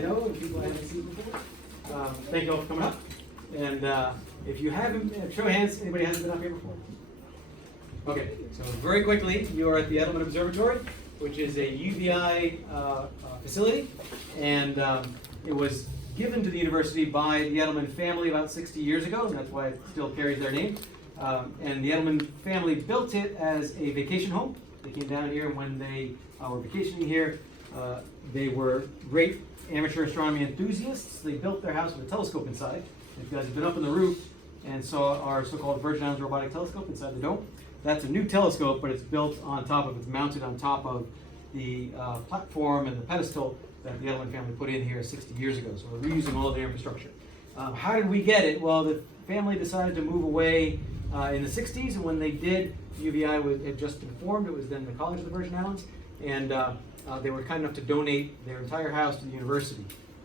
I know and people I haven't seen before. Thank you all for coming up. And if you haven't, show of hands, anybody hasn't been up here before? Okay, so very quickly, you are at the Etelman Observatory, which is a UVI facility, and it was given to the university by the Etelman family about 60 years ago, and that's why it still carries their name. And the Etelman family built it as a vacation home. They came down here, and when they were vacationing here, they were great amateur astronomy enthusiasts. They built their house with a telescope inside. If you guys have been up on the roof and saw our so-called Virgin Islands robotic telescope inside the dome, that's a new telescope, but it's built on top of, it's mounted on top of the platform and the pedestal that the Etelman family put in here 60 years ago. So we're reusing all of their infrastructure. How did we get it? Well, the family decided to move away in the 60s, and when they did, UVI had just been formed. It was then the College of the Virgin Islands, and they were kind enough to donate their entire house to the university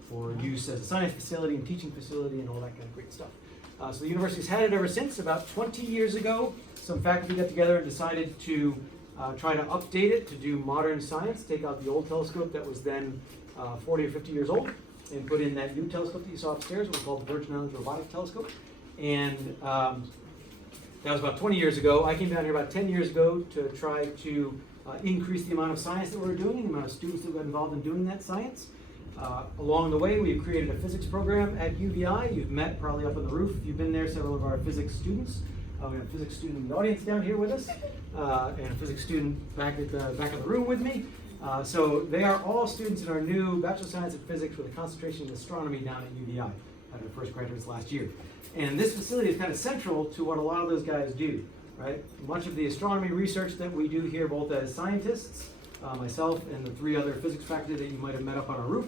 for use as a science facility and teaching facility and all that kind of great stuff. So the university's had it ever since. About 20 years ago, some faculty got together and decided to try to update it to do modern science, take out the old telescope that was then 40 or 50 years old, and put in that new telescope that you saw upstairs, which was called the Virgin Islands Robotic Telescope. And that was about 20 years ago. I came down here about 10 years ago to try to increase the amount of science that we were doing, the amount of students that got involved in doing that science. Along the way, we've created a physics program at UVI. You've met probably up on the roof. If you've been there, several of our physics students. We have a physics student in the audience down here with us, and a physics student back at the back of the room with me. So they are all students in our new Bachelor of Science in Physics with a concentration in astronomy down at UVI. Had our first graduates last year. And this facility is kind of central to what a lot of those guys do, right? Much of the astronomy research that we do here, both as scientists, myself and the 3 other physics faculty that you might have met up on our roof,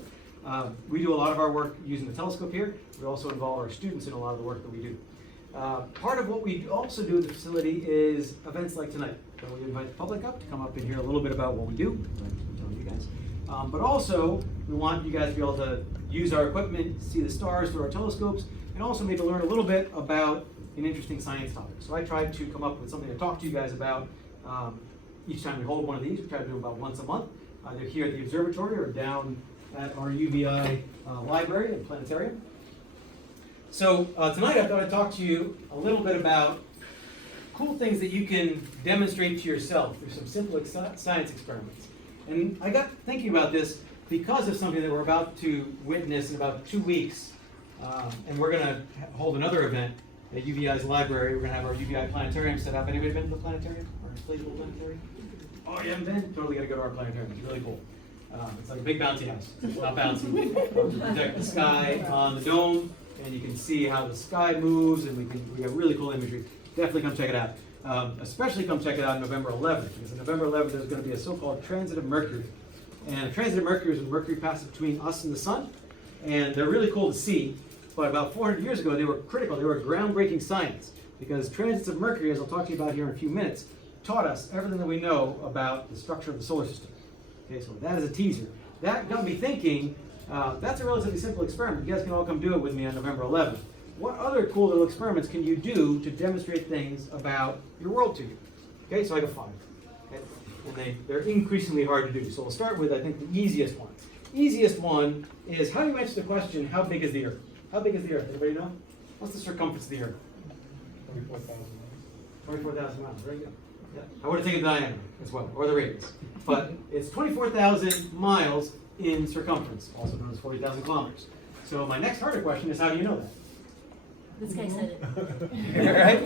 we do a lot of our work using the telescope here. We also involve our students in a lot of the work that we do. Part of what we also do at the facility is events like tonight. So we invite the public up to come up and hear a little bit about what we do. I'm telling you guys. But also, we want you guys to be able to use our equipment, see the stars through our telescopes, and also maybe learn a little bit about an interesting science topic. So I tried to come up with something to talk to you guys about each time we hold one of these. We try to do about once a month, either here at the observatory or down at our UVI library and planetarium. So tonight I thought I'd talk to you a little bit about cool things that you can demonstrate to yourself through some simple science experiments. And I got thinking about this because of something that we're about to witness in about 2 weeks. And we're going to hold another event at UVI's library. We're going to have our UVI planetarium set up. Anybody been to the planetarium? Our inflatable planetarium? Oh, you haven't been? Totally got to go to our planetarium. It's really cool. It's like a big bouncy house. It's not bouncy. We project the sky on the dome, and you can see how the sky moves, and we have really cool imagery. Definitely come check it out. Especially come check it out on November 11th, because on November 11th there's going to be a so-called transit of Mercury. And a transit of Mercury is when Mercury passes between us and the sun, and they're really cool to see. But about 400 years ago, they were critical. They were groundbreaking science, because transits of Mercury, as I'll talk to you about here in a few minutes, taught us everything that we know about the structure of the solar system. Okay, so that is a teaser. That got me thinking, that's a relatively simple experiment. You guys can all come do it with me on November 11th. What other cool little experiments can you do to demonstrate things about your world to you? Okay, so I got 5. Okay? And they're increasingly hard to do. So we'll start with, I think, the easiest one. Easiest one is, how do you answer the question, how big is the Earth? How big is the Earth? Anybody know? What's the circumference of the Earth? 24,000 miles. 24,000 miles. Very good. Yeah. I would have taken the diameter as well, or the radius. But it's 24,000 miles in circumference, also known as 40,000 kilometers. So my next harder question is, how do you know that? This guy said it. Right?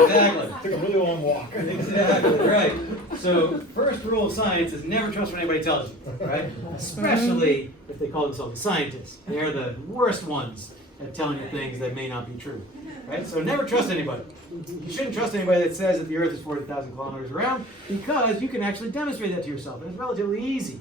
Exactly. Took a really long walk. Exactly, right. So first rule of science is never trust what anybody tells you, right? Especially if they call themselves scientists. They're the worst ones at telling you things that may not be true, right? So never trust anybody. You shouldn't trust anybody that says that the Earth is 40,000 kilometers around, because you can actually demonstrate that to yourself, and it's relatively easy,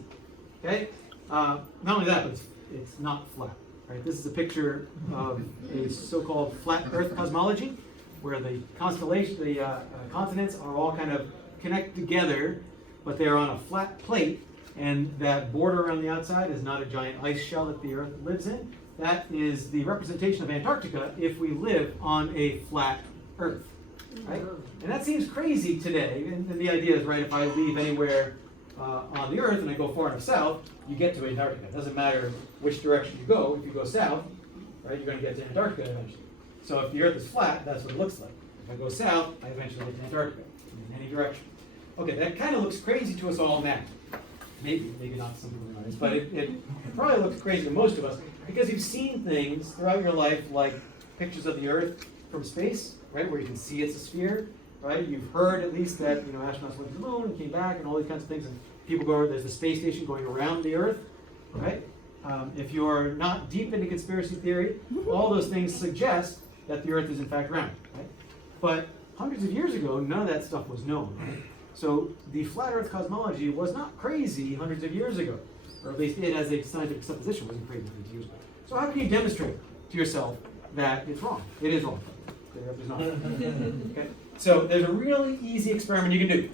okay? Not only that, but it's not flat. Right, this is a picture of a so-called flat Earth cosmology, where the constellation, the continents are all kind of connected together, but they're on a flat plate, and that border around the outside is not a giant ice shell that the Earth lives in. That is the representation of Antarctica if we live on a flat Earth, right? And that seems crazy today, and the idea is, right, if I leave anywhere on the Earth and I go far enough south, you get to Antarctica. It doesn't matter which direction you go. If you go south, right, you're going to get to Antarctica eventually. So if the Earth is flat, that's what it looks like. If I go south, I eventually get to Antarctica in any direction. Okay, that kind of looks crazy to us all now. Maybe not to some people in the audience, but it probably looks crazy to most of us because you've seen things throughout your life like pictures of the Earth from space, right, where you can see it's a sphere, right? You've heard at least that astronauts went to the moon and came back and all these kinds of things, and people go. There's the space station going around the Earth, right? If you're not deep into conspiracy theory, all those things suggest that the Earth is in fact round, right? But hundreds of years ago, none of that stuff was known, right? So the flat Earth cosmology was not crazy hundreds of years ago, or at least it as a scientific supposition wasn't crazy hundreds of years ago. So how can you demonstrate to yourself that it's wrong? It is wrong. The Earth is not. Okay? So there's a really easy experiment you can do,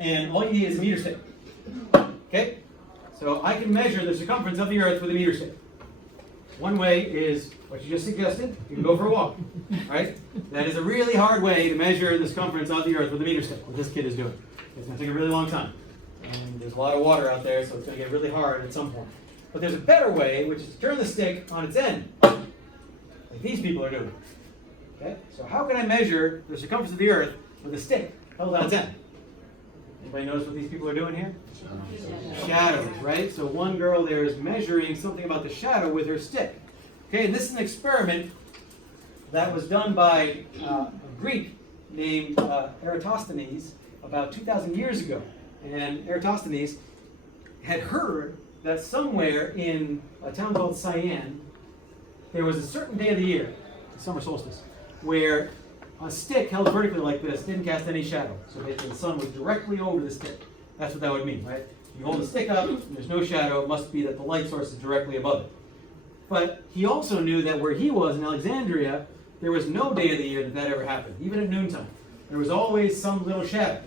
and all you need is a meter stick. Okay? So I can measure the circumference of the Earth with a meter stick. One way is what you just suggested. You can go for a walk, right? That is a really hard way to measure the circumference of the Earth with a meter stick, what this kid is doing. It's going to take a really long time. And there's a lot of water out there, so it's going to get really hard at some point. But there's a better way, which is to turn the stick on its end, like these people are doing. Okay? So how can I measure the circumference of the Earth with a stick held on its end? Anybody notice what these people are doing here? Shadows, right? So one girl there is measuring something about the shadow with her stick. Okay, and this is an experiment that was done by a Greek named Eratosthenes about 2,000 years ago. And Eratosthenes had heard that somewhere in a town called Cyan, there was a certain day of the year, the summer solstice, where a stick held vertically like this didn't cast any shadow. So basically the sun was directly over the stick. That's what that would mean, right? You hold the stick up, and there's no shadow. It must be that the light source is directly above it. But he also knew that where he was in Alexandria, there was no day of the year that ever happened, even at noontime. There was always some little shadow.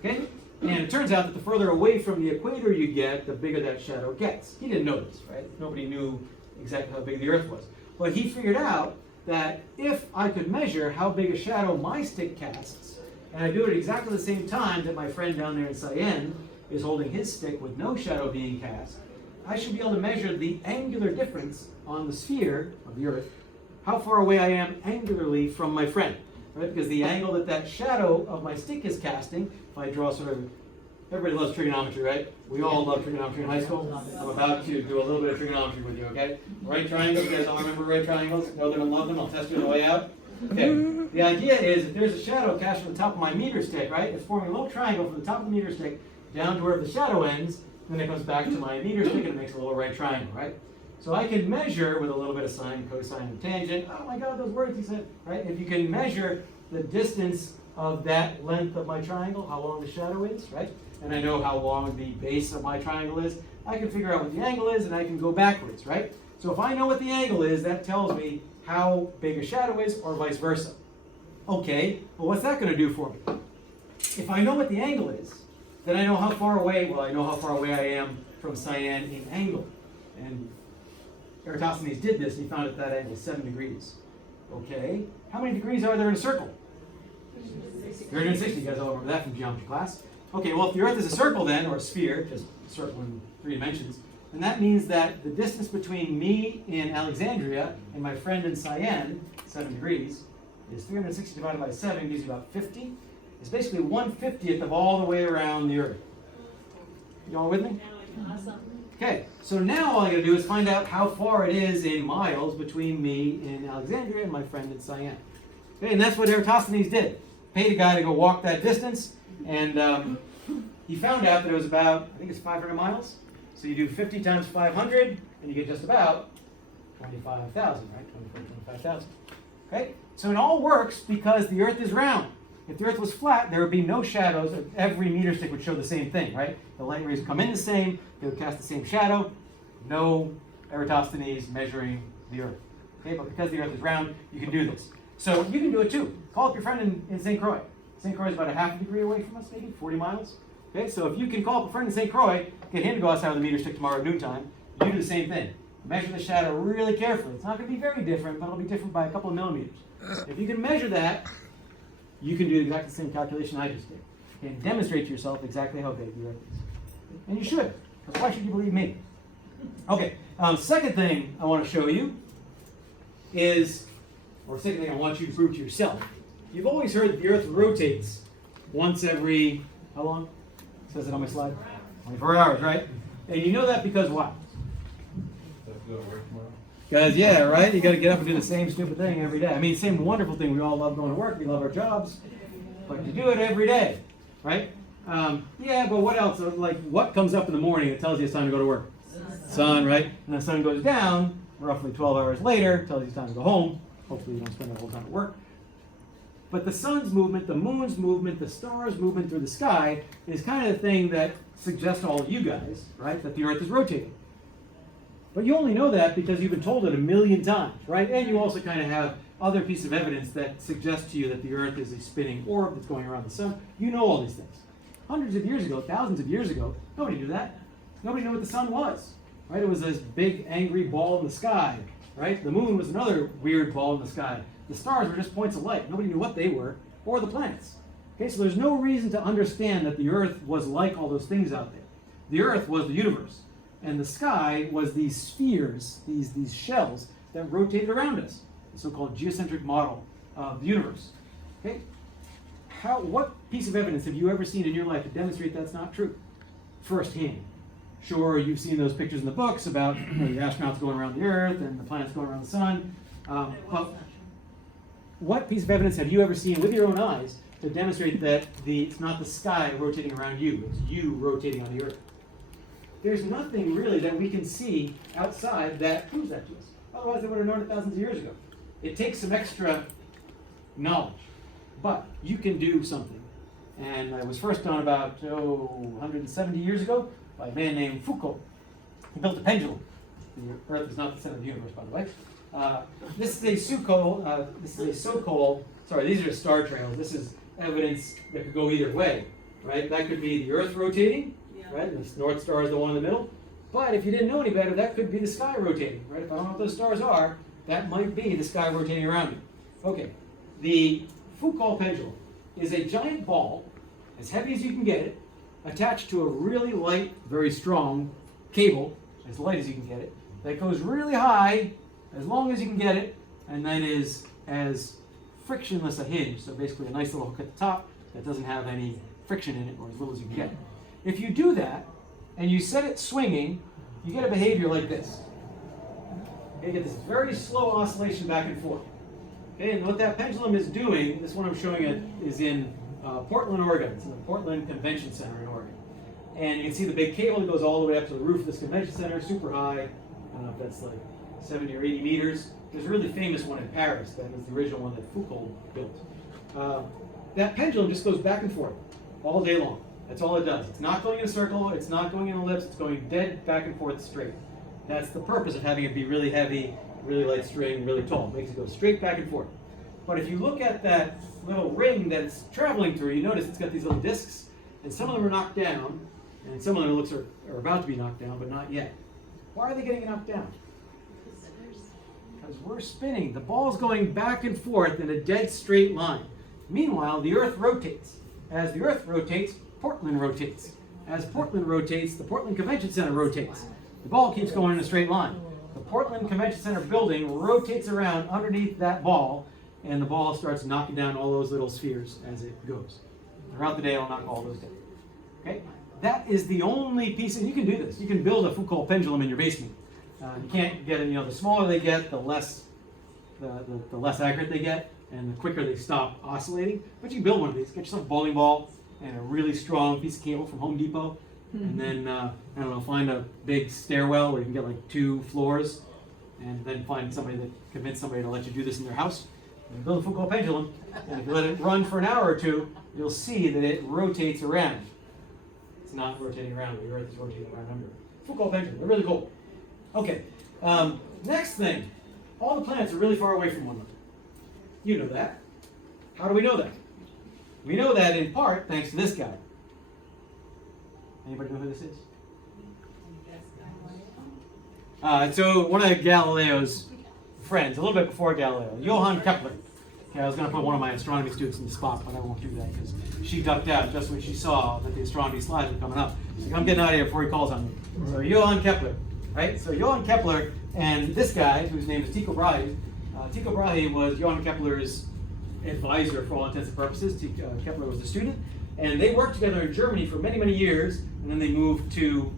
Okay? And it turns out that the further away from the equator you get, the bigger that shadow gets. He didn't know this, right? Nobody knew exactly how big the Earth was. But he figured out that if I could measure how big a shadow my stick casts, and I do it exactly the same time that my friend down there in Cyan is holding his stick with no shadow being cast, I should be able to measure the angular difference on the sphere of the Earth, how far away I am angularly from my friend. Right? Because the angle that that shadow of my stick is casting, if I draw sort of, everybody loves trigonometry, right? We all love trigonometry in high school. I'm about to do a little bit of trigonometry with you, okay? Right triangles, you guys all remember right triangles? Know them and love them? I'll test you on the way out. Okay, the idea is if there's a shadow cast from the top of my meter stick, right? It's forming a little triangle from the top of the meter stick down to where the shadow ends, then it comes back to my meter stick and it makes a little right triangle, right? So I can measure with a little bit of sine, cosine, and tangent. Oh my God, those words he said, right? If you can measure the distance of that length of my triangle, how long the shadow is, right? And I know how long the base of my triangle is, I can figure out what the angle is and I can go backwards, right? So if I know what the angle is, that tells me how big a shadow is or vice versa. Okay, well what's that going to do for me? If I know what the angle is, then I know how far away, I know how far away I am from Cyan in angle. And Eratosthenes did this and he found that angle is 7 degrees. Okay, how many degrees are there in a circle? 360, you guys all remember that from geometry class. Okay, well if the Earth is a circle then, or a sphere, just a circle in 3 dimensions, then that means that the distance between me in Alexandria and my friend in Cyan, 7 degrees, is 360 divided by 7 gives you about 50. It's basically 1/50th of all the way around the Earth. You all with me? Awesome. Okay, so now all I gotta do is find out how far it is in miles between me in Alexandria and my friend in Cyan. Okay, and that's what Eratosthenes did. Paid a guy to go walk that distance, and he found out that it was about, I think it's 500 miles. So you do 50 times 500, and you get just about 25,000, right? 25,000. Okay, so it all works because the Earth is round. If the Earth was flat, there would be no shadows. Every meter stick would show the same thing, right? The light rays would come in the same, they would cast the same shadow. No Eratosthenes measuring the Earth. Okay, but because the Earth is round, you can do this. So you can do it too. Call up your friend in St. Croix. St. Croix is about a half a degree away from us, maybe 40 miles. Okay, so if you can call up a friend in St. Croix, get him to go outside with a meter stick tomorrow at noontime, you do the same thing. Measure the shadow really carefully. It's not going to be very different, but it'll be different by a couple of millimeters. If you can measure that, you can do exactly the same calculation I just did. And demonstrate to yourself exactly how big the Earth is. And you should, because why should you believe me? Okay, second thing I want to show you is, or second thing I want you to prove to yourself. You've always heard that the Earth rotates once every, how long? It says it on my slide? 24 hours, right? And you know that because what? Because, yeah, right? You got to get up and do the same stupid thing every day. I mean, same wonderful thing. We all love going to work. We love our jobs. But you do it every day, right? Yeah, but what else? Like, what comes up in the morning that tells you it's time to go to work? Sun, right? And the sun goes down roughly 12 hours later, tells you it's time to go home. Hopefully you don't spend the whole time at work. But the sun's movement, the moon's movement, the stars' movement through the sky is kind of the thing that suggests to all of you guys, right, that the Earth is rotating. But you only know that because you've been told it a million times, right? And you also kind of have other pieces of evidence that suggest to you that the Earth is a spinning orb that's going around the sun. You know all these things. Hundreds of years ago, thousands of years ago, nobody knew that. Nobody knew what the sun was, right? It was this big, angry ball in the sky, right? The moon was another weird ball in the sky. The stars were just points of light. Nobody knew what they were, or the planets. Okay, so there's no reason to understand that the Earth was like all those things out there. The Earth was the universe, and the sky was these spheres, these shells that rotated around us, the so-called geocentric model of the universe. Okay, what piece of evidence have you ever seen in your life to demonstrate that's not true, firsthand? Sure, you've seen those pictures in the books about the astronauts going around the Earth and the planets going around the sun. But what piece of evidence have you ever seen with your own eyes to demonstrate that it's not the sky rotating around you, it's you rotating on the Earth? There's nothing really that we can see outside that proves that to us. Otherwise, they would have known it thousands of years ago. It takes some extra knowledge, but you can do something. And it was first done about 170 years ago by a man named Foucault. He built a pendulum. The Earth is not the center of the universe, by the way. This is a so-called, sorry, these are star trails. This is evidence that could go either way, right? That could be the Earth rotating, right? The North Star is the one in the middle. But if you didn't know any better, that could be the sky rotating, right? If I don't know what those stars are, that might be the sky rotating around you. Okay, the Foucault pendulum is a giant ball, as heavy as you can get it, attached to a really light, very strong cable, as light as you can get it, that goes really high, as long as you can get it, and then is as frictionless a hinge, so basically a nice little hook at the top that doesn't have any friction in it, or as little as you can get. If you do that, and you set it swinging, you get a behavior like this. Okay, you get this very slow oscillation back and forth. Okay, and what that pendulum is doing, this one I'm showing it is in Portland, Oregon. It's in the Portland Convention Center in Oregon. And you can see the big cable that goes all the way up to the roof of this convention center, super high. I don't know if that's like 70 or 80 meters. There's a really famous one in Paris. That was the original one that Foucault built. That pendulum just goes back and forth all day long. That's all it does. It's not going in a circle. It's not going in an ellipse. It's going dead back and forth straight. That's the purpose of having it be really heavy, really light string, really tall. It makes it go straight back and forth. But if you look at that little ring that it's traveling through, you notice it's got these little discs, and some of them are knocked down, and some of them are about to be knocked down, but not yet. Why are they getting knocked down? Because we're spinning. The ball's going back and forth in a dead straight line. Meanwhile, the Earth rotates. As the Earth rotates, Portland rotates. As Portland rotates, the Portland Convention Center rotates. The ball keeps going in a straight line. The Portland Convention Center building rotates around underneath that ball, and the ball starts knocking down all those little spheres as it goes. Throughout the day, I'll knock all those down. Okay? That is the only piece, and you can do this. You can build a Foucault pendulum in your basement. You can't get it, the smaller they get, the less accurate they get, and the quicker they stop oscillating. But you can build one of these. Get yourself a bowling ball and a really strong piece of cable from Home Depot, and then, find a big stairwell where you can get like 2 floors, and then convince somebody to let you do this in their house. And build a Foucault pendulum, and if you let it run for an hour or two, you'll see that it rotates around. It's not rotating around, the Earth is rotating around under it. Foucault pendulum, they're really cool. Okay, next thing, all the planets are really far away from one another. You know that. How do we know that? We know that in part thanks to this guy. Anybody know who this is? So one of Galileo's friends, a little bit before Galileo, Johann Kepler. Okay, I was going to put one of my astronomy students in the spot, but I won't do that because she ducked out just when she saw that the astronomy slides were coming up. She's like, I'm getting out of here before he calls on me. So Johann Kepler, right? So Johann Kepler and this guy, whose name is Tycho Brahe, Tycho Brahe was Johann Kepler's advisor for all intents and purposes. Kepler was the student. And they worked together in Germany for many, many years, and then they moved to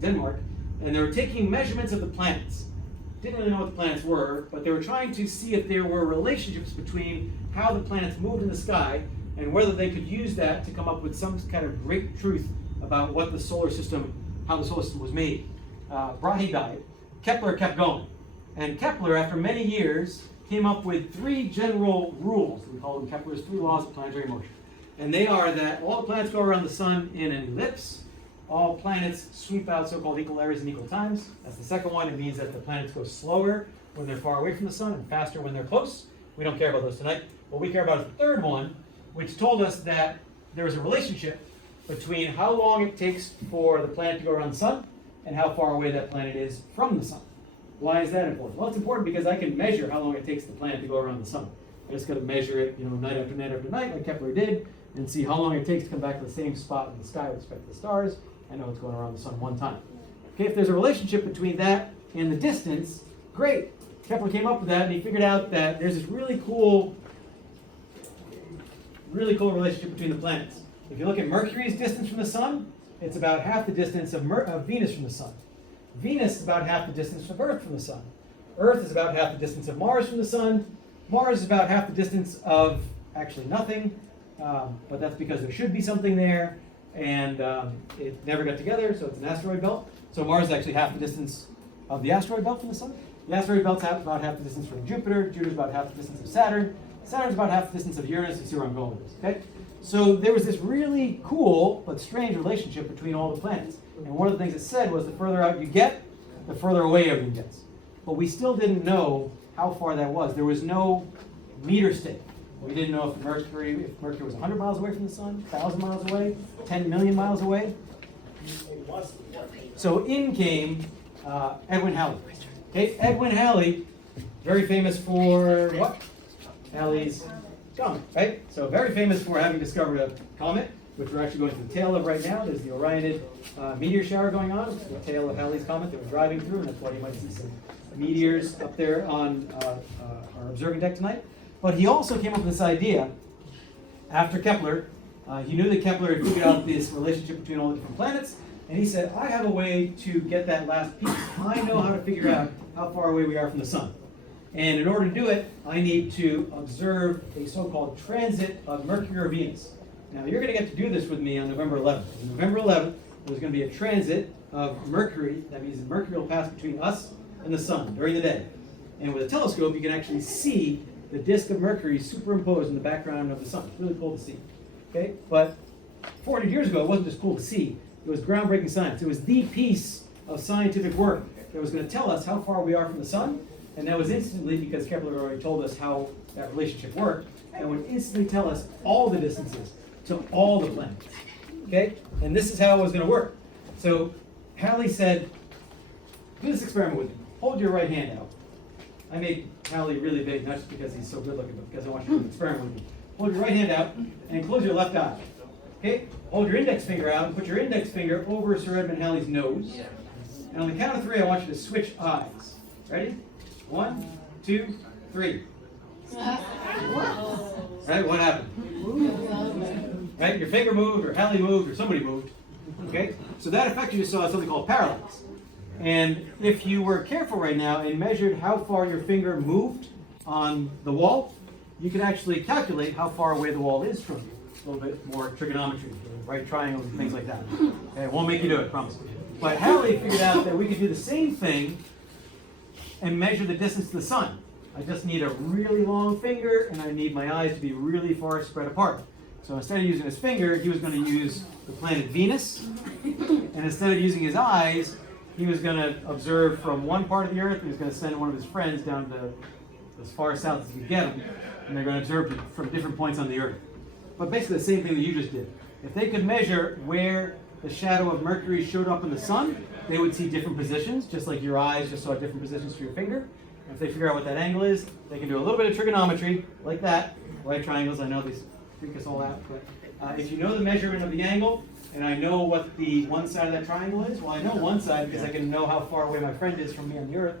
Denmark, and they were taking measurements of the planets. Didn't really know what the planets were, but they were trying to see if there were relationships between how the planets moved in the sky and whether they could use that to come up with some kind of great truth about what the solar system, how the solar system was made. Brahe died. Kepler kept going. And Kepler, after many years, came up with 3 general rules. We call them Kepler's 3 laws of planetary motion. And they are that all the planets go around the sun in an ellipse. All planets sweep out so-called equal areas in equal times. That's the second one. It means that the planets go slower when they're far away from the sun and faster when they're close. We don't care about those tonight. What we care about is the third one, which told us that there is a relationship between how long it takes for the planet to go around the sun and how far away that planet is from the sun. Why is that important? Well, it's important because I can measure how long it takes the planet to go around the sun. I just got to measure it, night after night after night, like Kepler did, and see how long it takes to come back to the same spot in the sky with respect to the stars. I know it's going around the sun one time. Okay, if there's a relationship between that and the distance, great. Kepler came up with that, and he figured out that there's this really cool relationship between the planets. If you look at Mercury's distance from the sun, it's about half the distance of Venus from the sun. Venus is about half the distance of Earth from the sun. Earth is about half the distance of Mars from the sun. Mars is about half the distance of actually nothing, but that's because there should be something there, and it never got together, so it's an asteroid belt. So Mars is actually half the distance of the asteroid belt from the sun. The asteroid belt's about half the distance from Jupiter. Jupiter's about half the distance of Saturn. Saturn's about half the distance of Uranus. You see where I'm going with this, okay? So there was this really cool but strange relationship between all the planets. And one of the things it said was the further out you get, the further away everything gets. But we still didn't know how far that was. There was no meter stick. We didn't know if Mercury was 100 miles away from the sun, 1,000 miles away, 10 million miles away. So in came Edwin Halley. Okay, Edwin Halley, very famous for what? Halley's comet, right? So very famous for having discovered a comet, which we're actually going to the tail of right now. There's the Orionid meteor shower going on. It's the tail of Halley's comet that we're driving through, and that's why you might see some meteors up there on our observing deck tonight. But he also came up with this idea after Kepler. He knew that Kepler had figured out this relationship between all the different planets, and he said, I have a way to get that last piece. I know how to figure out how far away we are from the sun. And in order to do it, I need to observe a so-called transit of Mercury or Venus. Now, you're going to get to do this with me on November 11th. On November 11th, there's going to be a transit of Mercury. That means that Mercury will pass between us and the sun during the day. And with a telescope, you can actually see the disk of Mercury superimposed in the background of the sun. It's really cool to see. Okay? But 400 years ago, it wasn't just cool to see. It was groundbreaking science. It was the piece of scientific work that was going to tell us how far we are from the sun. And that was instantly, because Kepler already told us how that relationship worked, that would instantly tell us all the distances to all the planets. Okay? And this is how it was going to work. So Halley said, do this experiment with me. Hold your right hand out. I made Halley really big, not just because he's so good looking, but because I want you to do an experiment with me. Hold your right hand out and close your left eye. Okay? Hold your index finger out and put your index finger over Sir Edmund Halley's nose. And on the count of 3, I want you to switch eyes. Ready? 1, 2, 3. Right? What happened? Right? Your finger moved, or Halley moved, or somebody moved. Okay? So that effect you just saw is something called parallax. And if you were careful right now and measured how far your finger moved on the wall, you could actually calculate how far away the wall is from you. A little bit more trigonometry, right triangles and things like that. Okay, it won't make you do it, I promise. But Halley figured out that we could do the same thing and measure the distance to the sun. I just need a really long finger, and I need my eyes to be really far spread apart. So instead of using his finger, he was going to use the planet Venus, and instead of using his eyes, he was going to observe from one part of the Earth, and he was going to send one of his friends down to as far south as he could get him, and they're going to observe from different points on the Earth. But basically the same thing that you just did. If they could measure where the shadow of Mercury showed up in the sun, they would see different positions, just like your eyes just saw different positions for your finger. And if they figure out what that angle is, they can do a little bit of trigonometry, like that. Right triangles, I know these freak us all out, but if you know the measurement of the angle, and I know what the one side of that triangle is, well, I know one side because I can know how far away my friend is from me on the Earth,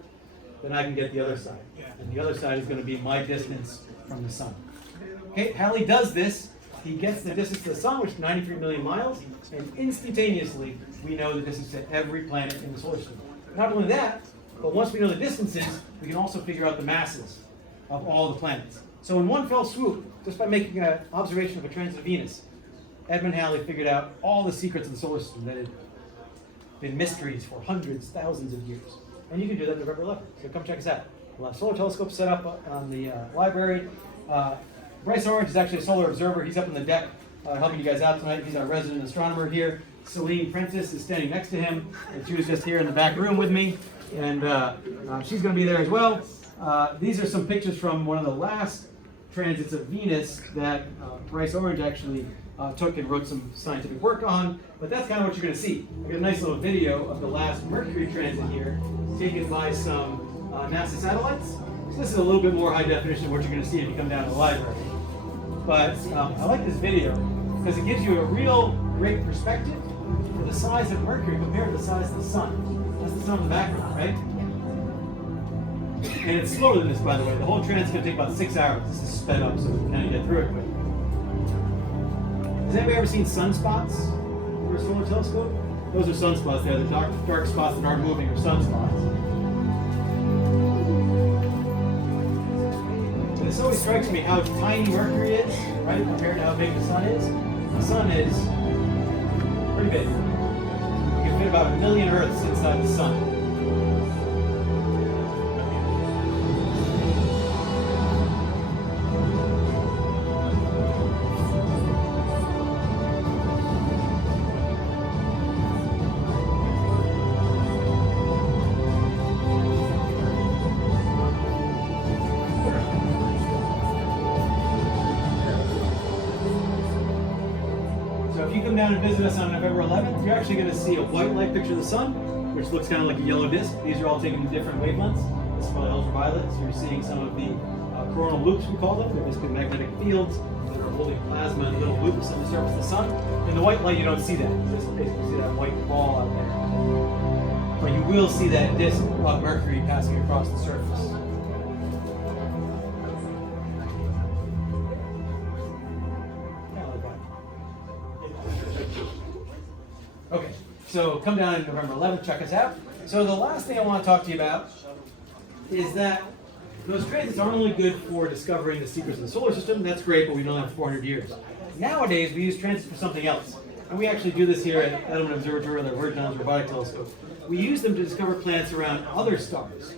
then I can get the other side. And the other side is going to be my distance from the sun. Okay, Halley does this. He gets the distance to the sun, which is 93 million miles, and instantaneously we know the distance to every planet in the solar system. Not only that, but once we know the distances, we can also figure out the masses of all the planets. So in one fell swoop, just by making an observation of a transit of Venus, Edmund Halley figured out all the secrets of the solar system that had been mysteries for hundreds, thousands of years. And you can do that November 11th. So come check us out. We'll have solar telescopes set up on the library. Bryce Orange is actually a solar observer. He's up on the deck helping you guys out tonight. He's our resident astronomer here. Celine Prentice is standing next to him, and she was just here in the back room with me. And she's going to be there as well. These are some pictures from one of the last transits of Venus that Bryce Orange actually took and wrote some scientific work on. But that's kind of what you're going to see. I got a nice little video of the last Mercury transit here, taken by some NASA satellites. So this is a little bit more high definition of what you're going to see if you come down to the library. But I like this video because it gives you a real great perspective for the size of Mercury compared to the size of the sun. That's the sun in the background, right? And it's slower than this, by the way. The whole transit's going to take about 6 hours. This is sped up, so we can kind of get through it quick. Has anybody ever seen sunspots through a solar telescope? Those are sunspots there. The dark spots that aren't moving are sunspots. And this always strikes me how tiny Mercury is, right, compared to how big the sun is. The sun is pretty big. You can fit about 1 million Earths inside the sun. Down and visit us on November 11th, you're actually going to see a white light picture of the sun, which looks kind of like a yellow disk. These are all taken in different wavelengths. This is called ultraviolet, so you're seeing some of the coronal loops, we call them. They're basically magnetic fields that are holding plasma in little loops on the surface of the sun. In the white light, you don't see that. You just basically see that white ball out there. But you will see that disk of Mercury passing across the surface. Okay, so come down on November 11th, check us out. So the last thing I want to talk to you about is that those transits aren't only good for discovering the secrets of the solar system. That's great, but we've done that for 400 years. Nowadays, we use transits for something else. And we actually do this here at Etelman Observatory with our Virgin Robotic Telescope. We use them to discover planets around other stars.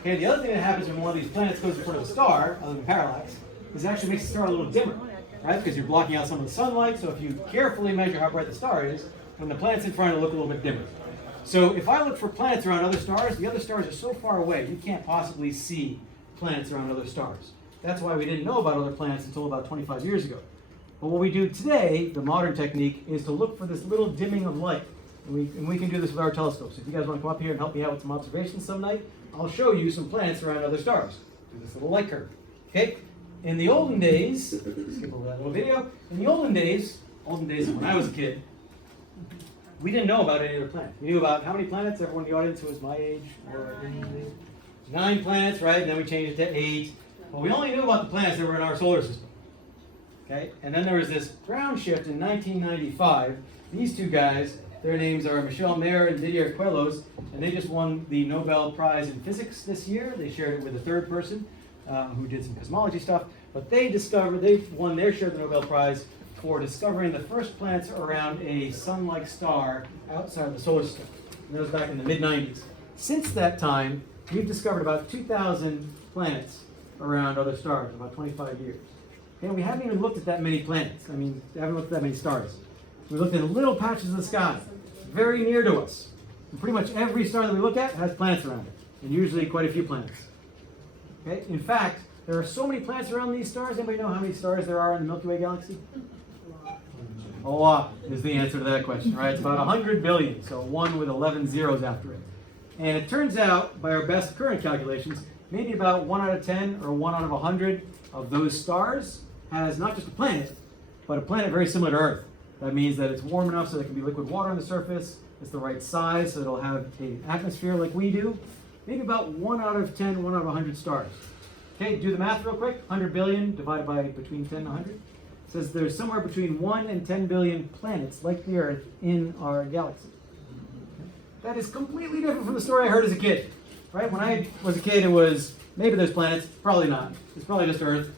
Okay, the other thing that happens when one of these planets goes in front of a star, other than parallax, is it actually makes the star a little dimmer, right? Because you're blocking out some of the sunlight, so if you carefully measure how bright the star is, when the planet's in front, it'll look a little bit dimmer. So if I look for planets around other stars, the other stars are so far away, you can't possibly see planets around other stars. That's why we didn't know about other planets until about 25 years ago. But what we do today, the modern technique, is to look for this little dimming of light. And we can do this with our telescopes. If you guys want to come up here and help me out with some observations some night, I'll show you some planets around other stars. Do this little light curve. Okay? In the olden days, skip over that little video. In the olden days when I was a kid, we didn't know about any other planets. We knew about how many planets? Everyone in the audience who was my age, or 9 planets, right? And then we changed it to 8. But we only knew about the planets that were in our solar system. Okay? And then there was this ground shift in 1995. These two guys, their names are Michel Mayor and Didier Queloz, and they just won the Nobel Prize in Physics this year. They shared it with a third person who did some cosmology stuff. But they won their share of the Nobel Prize for discovering the first planets around a sun-like star outside of the solar system. And that was back in the mid-90s. Since that time, we've discovered about 2,000 planets around other stars, about 25 years. And we haven't even looked at that many planets. I mean, we haven't looked at that many stars. We looked at little patches of the sky, very near to us. And pretty much every star that we look at has planets around it, and usually quite a few planets. Okay? In fact, there are so many planets around these stars. Anybody know how many stars there are in the Milky Way galaxy? A lot is the answer to that question, right? It's about 100 billion, so 1 with 11 zeros after it. And it turns out, by our best current calculations, maybe about 1 out of 10 or 1 out of 100 of those stars has not just a planet, but a planet very similar to Earth. That means that it's warm enough so there can be liquid water on the surface, it's the right size so it'll have an atmosphere like we do. Maybe about 1 out of 10, 1 out of 100 stars. Okay, do the math real quick. 100 billion divided by between 10 and 100. Says there's somewhere between 1 and 10 billion planets like the Earth in our galaxy. That is completely different from the story I heard as a kid. Right? When I was a kid, it was maybe there's planets, probably not. It's probably just Earth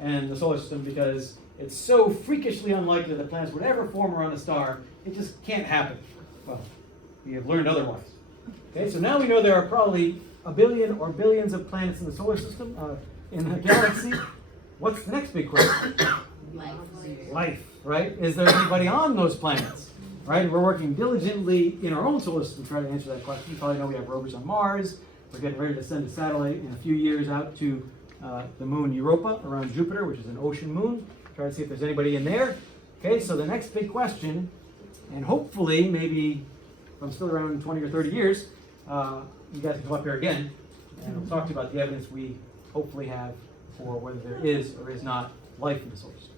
and the solar system because it's so freakishly unlikely that planets would ever form around a star. It just can't happen. Well, we have learned otherwise. Okay, so now we know there are probably a billion or billions of planets in the solar system, in the galaxy. What's the next big question? Life, right? Is there anybody on those planets? Right? We're working diligently in our own solar system to try to answer that question. You probably know we have rovers on Mars. We're getting ready to send a satellite in a few years out to the moon Europa around Jupiter, which is an ocean moon. Try to see if there's anybody in there. Okay, so the next big question, and hopefully maybe if I'm still around in 20 or 30 years, you guys can come up here again and we'll talk to you about the evidence we hopefully have for whether there is or is not life in the solar system.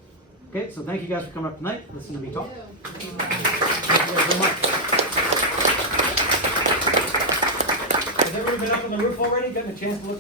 Okay, so thank you guys for coming up tonight. Listen to me talk. Thank you guys very much. Has everyone been up on the roof already? Gotten a chance to look?